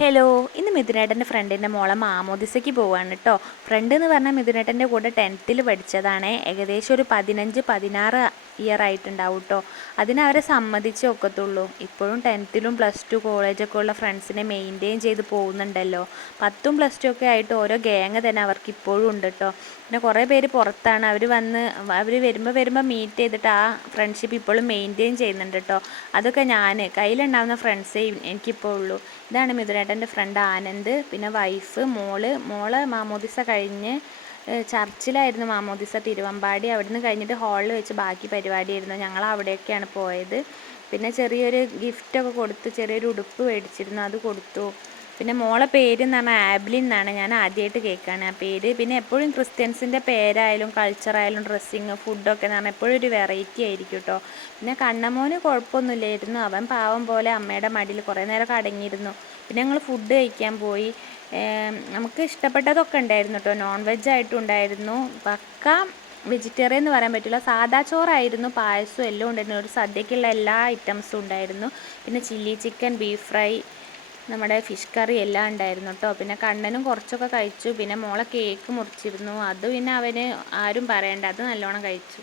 Hello ഇന്ന് മിഥുനേട്ടന്റെ ഫ്രണ്ടിന്റെ മോളെ മാമോദിസയ്ക്ക് പോവാണ് കേട്ടോ ഫ്രണ്ട് എന്ന് പറഞ്ഞാൽ മിഥുനേട്ടന്റെ കൂടെ ടെൻത്തിൽ പഠിച്ചതാണ്. ഏകദേശം ഒരു പതിനഞ്ച് പതിനാറ് ഇയർ ആയിട്ടുണ്ടാവും കേട്ടോ അതിനവരെ സമ്മതിച്ചേ ഒക്കത്തുള്ളൂ. ഇപ്പോഴും ടെൻത്തിലും പ്ലസ് ടു കോളേജൊക്കെ ഉള്ള ഫ്രണ്ട്സിനെ മെയിന്റെയിൻ ചെയ്ത് പോകുന്നുണ്ടല്ലോ. പത്തും പ്ലസ് ടു ഒക്കെ ആയിട്ട് ഓരോ ഗ്യാങ് തന്നെ അവർക്ക് ഇപ്പോഴും ഉണ്ട് കേട്ടോ പിന്നെ കുറേ പേര് പുറത്താണ്. അവർ വന്ന് അവർ വരുമ്പോൾ വരുമ്പോൾ മീറ്റ് ചെയ്തിട്ട് ആ ഫ്രണ്ട്ഷിപ്പ് ഇപ്പോഴും മെയിന്റെയിൻ ചെയ്യുന്നുണ്ട് കേട്ടോ അതൊക്കെ ഞാൻ കയ്യിലുണ്ടാവുന്ന ഫ്രണ്ട്സേ എനിക്കിപ്പോൾ ഉള്ളൂ ഇതാണ് മിഥുനേട്ടന്റെ ഫ്രണ്ട് ആനന്ദ് പിന്നെ വൈഫ് മോൾ. മോൾ മാമോദിസ കഴിഞ്ഞ് ചർച്ചിലായിരുന്നു മാമോദിസ തിരുവമ്പാടി. അവിടുന്ന് കഴിഞ്ഞിട്ട് ഹാളിൽ വെച്ച് ബാക്കി പരിപാടിയായിരുന്നു. ഞങ്ങൾ അവിടെയൊക്കെയാണ് പോയത്. പിന്നെ ചെറിയൊരു ഗിഫ്റ്റൊക്കെ കൊടുത്ത് ചെറിയൊരു ഉടുപ്പ് മേടിച്ചിരുന്നു അത് കൊടുത്തു. പിന്നെ മോളെ പേര് പറഞ്ഞാൽ ആബ്ലിൻ എന്നാണ്. ഞാൻ ആദ്യമായിട്ട് കേൾക്കുകയാണ് ആ പേര്. പിന്നെ എപ്പോഴും ക്രിസ്ത്യൻസിന്റെ പേരായാലും കൾച്ചറായാലും ഡ്രസ്സിങ് ഫുഡൊക്കെ എന്ന് പറഞ്ഞാൽ എപ്പോഴും ഒരു വെറൈറ്റി ആയിരിക്കും കേട്ടോ പിന്നെ കണ്ണമോന് കുഴപ്പമൊന്നുമില്ലായിരുന്നു. അവൻ പാവം പോലെ അമ്മയുടെ മടിയിൽ കുറേ നേരമൊക്കെ അടങ്ങിയിരുന്നു. പിന്നെ ഞങ്ങൾ ഫുഡ് കഴിക്കാൻ പോയി. നമുക്ക് ഇഷ്ടപ്പെട്ടതൊക്കെ ഉണ്ടായിരുന്നു കേട്ടോ. നോൺ വെജ് ആയിട്ടുണ്ടായിരുന്നു പക്ക വെജിറ്റേറിയൻ എന്ന് പറയാൻ പറ്റില്ല. സാദാ ചോറായിരുന്നു പായസവും എല്ലാം ഉണ്ടായിരുന്നു. ഒരു സദ്യക്കുള്ള എല്ലാ ഐറ്റംസും ഉണ്ടായിരുന്നു. പിന്നെ ചില്ലി ചിക്കൻ ബീഫ് ഫ്രൈ നമ്മുടെ ഫിഷ് കറി എല്ലാം ഉണ്ടായിരുന്നു കേട്ടോ. പിന്നെ കണ്ണനും കുറച്ചൊക്കെ കഴിച്ചു. പിന്നെ മോളെ കേക്ക് മുറിച്ചിരുന്നു. അത് പിന്നെ അവന് ആരും പറയണ്ട. അത് നല്ലോണം കഴിച്ചു.